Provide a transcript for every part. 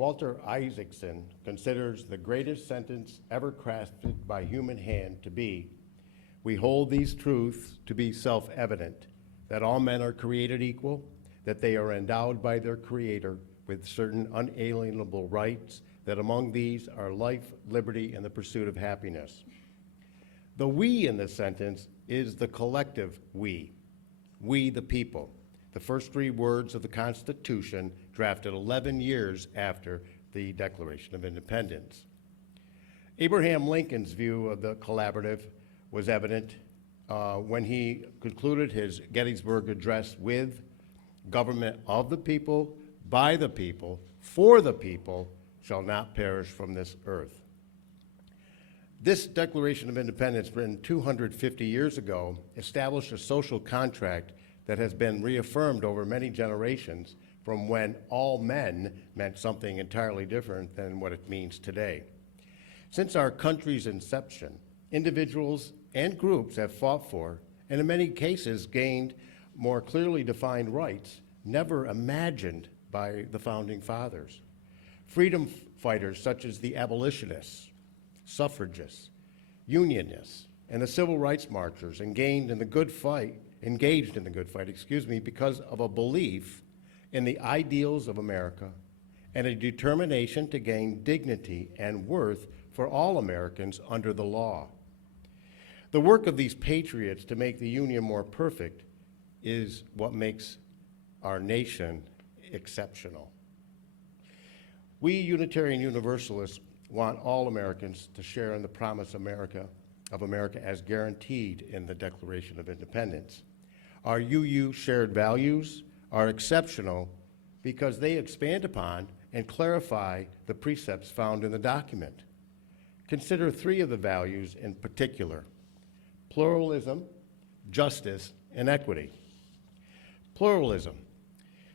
Walter Isaacson considers the greatest sentence ever crafted by human hand to be, "We hold these truths to be self-evident, that all men are created equal, that they are endowed by their Creator with certain unalienable rights, that among these are life, liberty, and the pursuit of happiness." The "we" in this sentence is the collective we the people, the first three words of the Constitution drafted 11 years after the Declaration of Independence. Abraham Lincoln's view of the collaborative was evident when he concluded his Gettysburg Address with, "Government of the people, by the people, for the people, shall not perish from this earth." This Declaration of Independence, written 250 years ago, established a social contract that has been reaffirmed over many generations from when all men meant something entirely different than what it means today. Since our country's inception, individuals and groups have fought for, and in many cases gained, more clearly defined rights never imagined by the Founding Fathers. Freedom fighters such as the abolitionists, suffragists, unionists, and the civil rights marchers engaged in the good fight, because of a belief in the ideals of America and a determination to gain dignity and worth for all Americans under the law. The work of these patriots to make the Union more perfect is what makes our nation exceptional. We Unitarian Universalists want all Americans to share in the promise of America as guaranteed in the Declaration of Independence. Our UU shared values are exceptional because they expand upon and clarify the precepts found in the document. Consider three of the values in particular: pluralism, justice, and equity. Pluralism.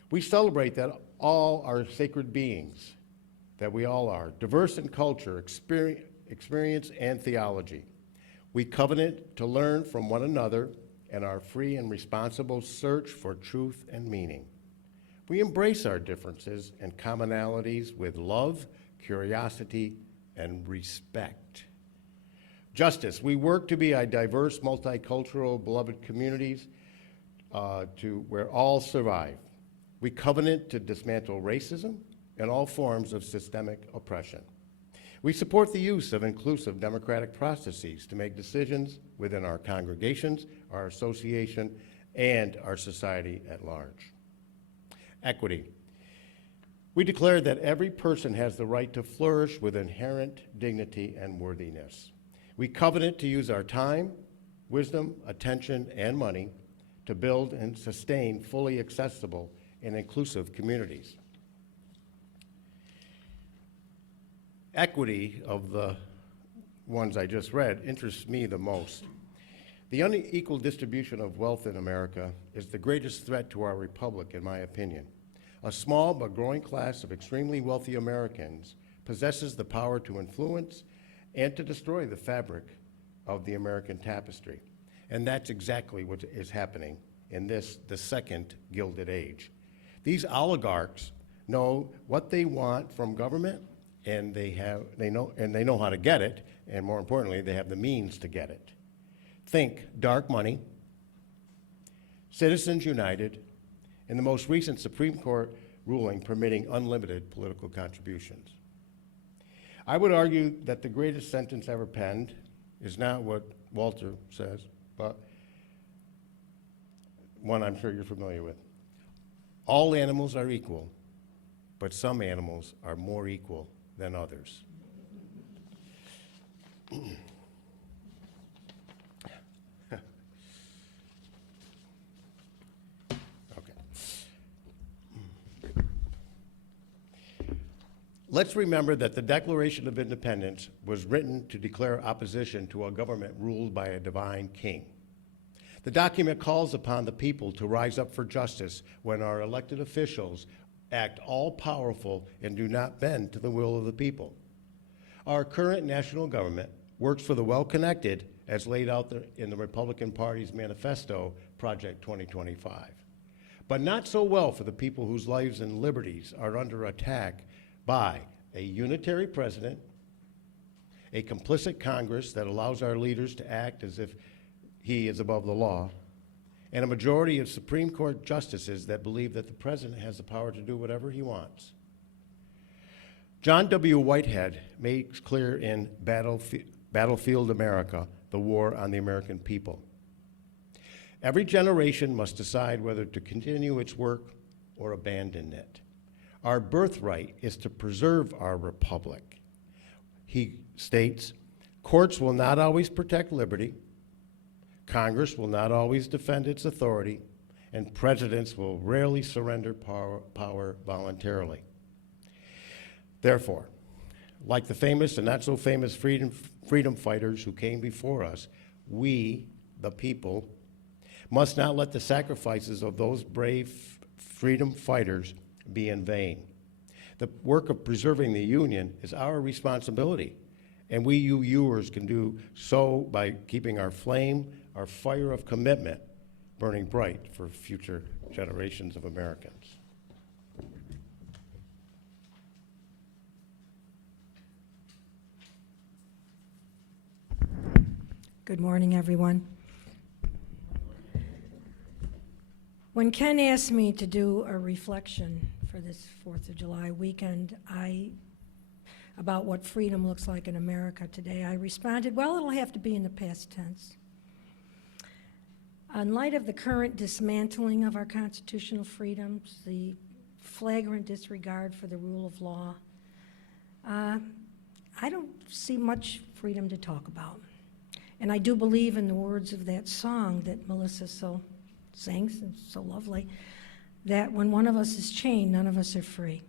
We celebrate that all are sacred beings, that we all are, diverse in culture, experience, and theology. We covenant to learn from one another and our free and responsible search for truth and meaning. We embrace our differences and commonalities with love, curiosity, and respect. Justice. We work to be a diverse, multicultural, beloved communities where all survive. We covenant to dismantle racism and all forms of systemic oppression. We support the use of inclusive democratic processes to make decisions within our congregations, our association, and our society at large. Equity. We declare that every person has the right to flourish with inherent dignity and worthiness. We covenant to use our time, wisdom, attention, and money to build and sustain fully accessible and inclusive communities. Equity of the ones I just read interests me the most. The unequal distribution of wealth in America is the greatest threat to our republic, in my opinion. A small but growing class of extremely wealthy Americans possesses the power to influence and to destroy the fabric of the American tapestry. And that's exactly what is happening in the second Gilded Age. These oligarchs know what they want from government, and they know how to get it, and more importantly, they have the means to get it. Think dark money, Citizens United, and the most recent Supreme Court ruling permitting unlimited political contributions. I would argue that the greatest sentence ever penned is not what Walter says, but one I'm sure you're familiar with. All animals are equal, but some animals are more equal than others. Let's remember that the Declaration of Independence was written to declare opposition to a government ruled by a divine king. The document calls upon the people to rise up for justice when our elected officials act all-powerful and do not bend to the will of the people. Our current national government works for the well-connected as laid out in the Republican Party's manifesto, Project 2025, but not so well for the people whose lives and liberties are under attack by a unitary president, a complicit Congress that allows our leaders to act as if he is above the law, and a majority of Supreme Court justices that believe that the president has the power to do whatever he wants. John W. Whitehead makes clear in Battlefield America, the War on the American People. Every generation must decide whether to continue its work or abandon it. Our birthright is to preserve our republic. He states, courts will not always protect liberty, Congress will not always defend its authority, and presidents will rarely surrender power voluntarily. Therefore, like the famous and not so famous freedom fighters who came before us, we, the people, must not let the sacrifices of those brave freedom fighters be in vain. The work of preserving the Union is our responsibility, and we, you viewers, can do so by keeping our flame, our fire of commitment burning bright for future generations of Americans. Good morning, everyone. When Ken asked me to do a reflection for this 4th of July weekend, about what freedom looks like in America today, I responded, well, it'll have to be in the past tense. In light of the current dismantling of our constitutional freedoms, the flagrant disregard for the rule of law, I don't see much freedom to talk about. And I do believe in the words of that song that Melissa so sings, and so lovely, that when one of us is chained, none of us are free.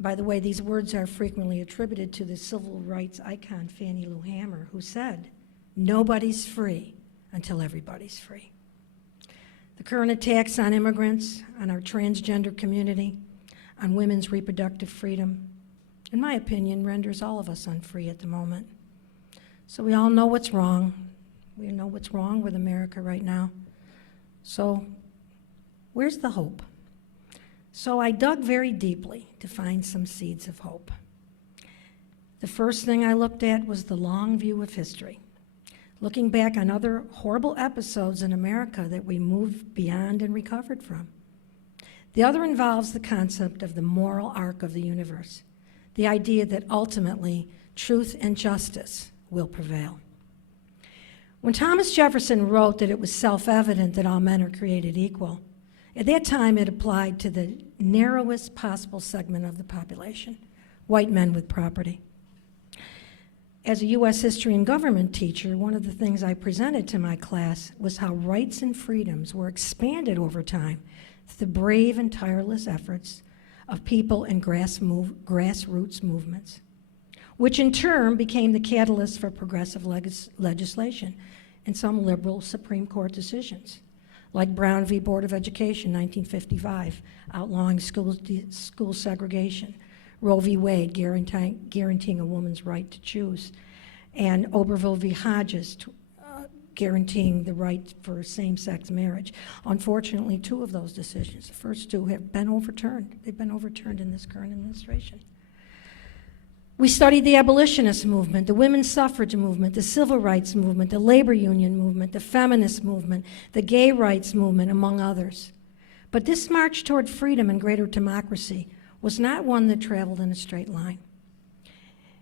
By the way, these words are frequently attributed to the civil rights icon Fannie Lou Hamer, who said, "Nobody's free until everybody's free." The current attacks on immigrants, on our transgender community, on women's reproductive freedom, in my opinion, renders all of us unfree at the moment. So we all know what's wrong. We know what's wrong with America right now. So where's the hope? So I dug very deeply to find some seeds of hope. The first thing I looked at was the long view of history, looking back on other horrible episodes in America that we moved beyond and recovered from. The other involves the concept of the moral arc of the universe, the idea that ultimately truth and justice will prevail. When Thomas Jefferson wrote that it was self-evident that all men are created equal, at that time it applied to the narrowest possible segment of the population, white men with property. As a U.S. history and government teacher, one of the things I presented to my class was how rights and freedoms were expanded over time through the brave and tireless efforts of people in grassroots movements, which in turn became the catalyst for progressive legislation and some liberal Supreme Court decisions, like Brown v. Board of Education, 1955, outlawing school segregation, Roe v. Wade, guaranteeing a woman's right to choose, and Oberville v. Hodges, guaranteeing the right for same-sex marriage. Unfortunately, 2 of those decisions, the first 2, have been overturned. They've been overturned in this current administration. We studied the abolitionist movement, the women's suffrage movement, the civil rights movement, the labor union movement, the feminist movement, the gay rights movement, among others. But this march toward freedom and greater democracy was not one that traveled in a straight line.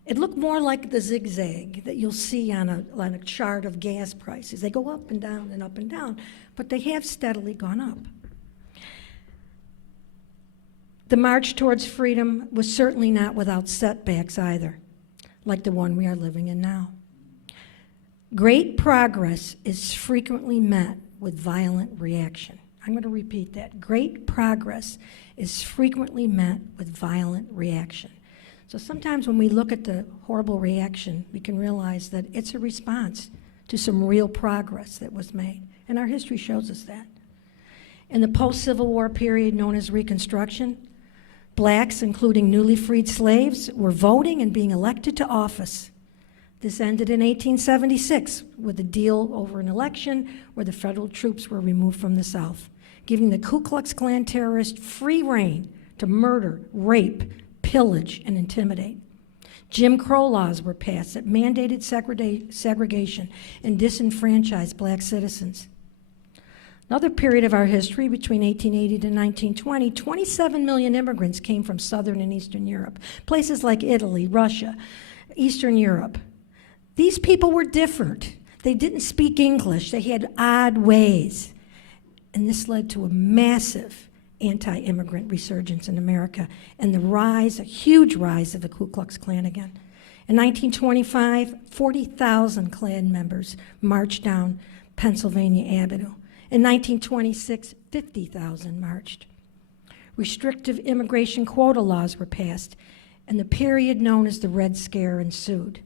It looked more like the zigzag that you'll see on a chart of gas prices. They go up and down, but they have steadily gone up. The march towards freedom was certainly not without setbacks either, like the one we are living in now. Great progress is frequently met with violent reaction. I'm going to repeat that. Great progress is frequently met with violent reaction. So sometimes when we look at the horrible reaction, we can realize that it's a response to some real progress that was made. And our history shows us that. In the post-Civil War period known as Reconstruction, blacks, including newly freed slaves, were voting and being elected to office. This ended in 1876 with a deal over an election where the federal troops were removed from the South, giving the Ku Klux Klan terrorists free rein to murder, rape, pillage, and intimidate. Jim Crow laws were passed that mandated segregation and disenfranchised black citizens. Another period of our history, between 1880 to 1920, 27 million immigrants came from Southern and Eastern Europe, places like Italy, Russia, Eastern Europe. These people were different. They didn't speak English. They had odd ways. And this led to a massive anti-immigrant resurgence in America and the rise, a huge rise of the Ku Klux Klan again. In 1925, 40,000 Klan members marched down Pennsylvania Avenue. In 1926, 50,000 marched. Restrictive immigration quota laws were passed, and the period known as the Red Scare ensued.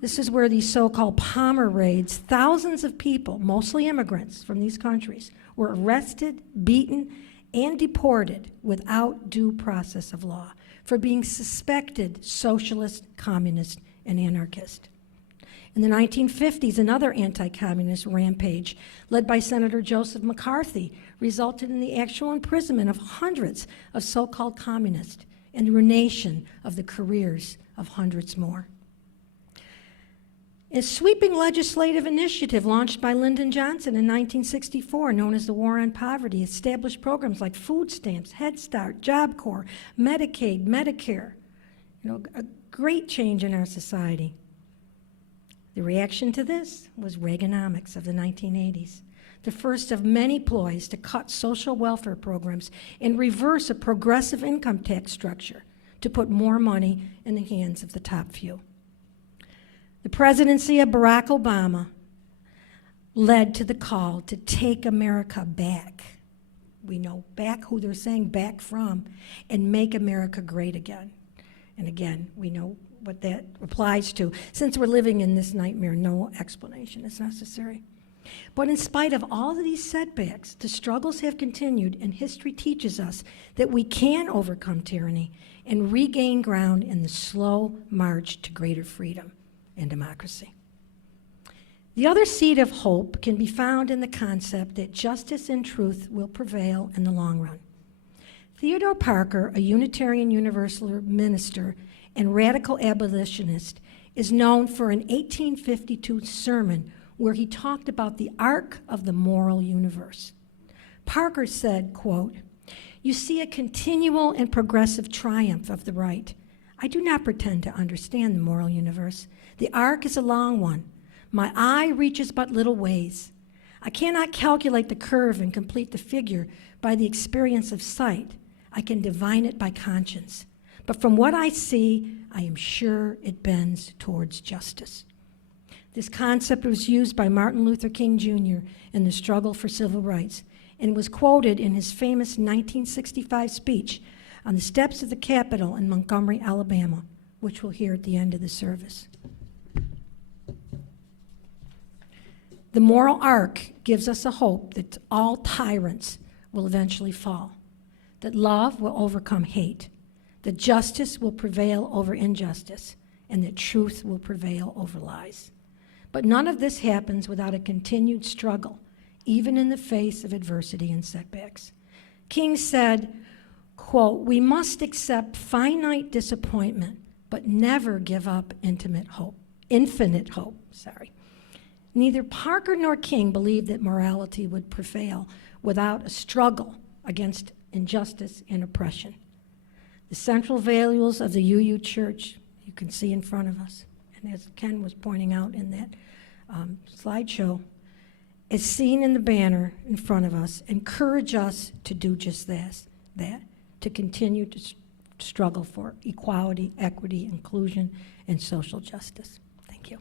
This is where these so-called Palmer raids, thousands of people, mostly immigrants from these countries, were arrested, beaten, and deported without due process of law for being suspected socialist, communist, and anarchist. In the 1950s, another anti-communist rampage led by Senator Joseph McCarthy resulted in the actual imprisonment of hundreds of so-called communists and the ruination of the careers of hundreds more. A sweeping legislative initiative launched by Lyndon Johnson in 1964, known as the War on Poverty, established programs like food stamps, Head Start, Job Corps, Medicaid, Medicare. A great change in our society. The reaction to this was Reaganomics of the 1980s, the first of many ploys to cut social welfare programs and reverse a progressive income tax structure to put more money in the hands of the top few. The presidency of Barack Obama led to the call to take America back. We know back who they're saying back from, and make America great again. And again, we know what that applies to. Since we're living in this nightmare, no explanation is necessary. But in spite of all of these setbacks, the struggles have continued, and history teaches us that we can overcome tyranny and regain ground in the slow march to greater freedom and democracy. The other seed of hope can be found in the concept that justice and truth will prevail in the long run. Theodore Parker, a Unitarian Universalist minister and radical abolitionist, is known for an 1852 sermon where he talked about the arc of the moral universe. Parker said, quote, "You see a continual and progressive triumph of the right. I do not pretend to understand the moral universe. The arc is a long one. My eye reaches but little ways. I cannot calculate the curve and complete the figure by the experience of sight. I can divine it by conscience. But from what I see, I am sure it bends towards justice." This concept was used by Martin Luther King Jr. in the struggle for civil rights, and was quoted in his famous 1965 speech on the steps of the Capitol in Montgomery, Alabama, which we'll hear at the end of the service. The moral arc gives us a hope that all tyrants will eventually fall, that love will overcome hate, that justice will prevail over injustice, and that truth will prevail over lies. But none of this happens without a continued struggle, even in the face of adversity and setbacks. King said, quote, "We must accept finite disappointment, but never give up infinite hope. Neither Parker nor King believed that morality would prevail without a struggle against injustice and oppression. The central values of the UU Church, you can see in front of us, and as Ken was pointing out in that slideshow, as seen in the banner in front of us, encourage us to do just that, to continue to struggle for equality, equity, inclusion, and social justice. Thank you.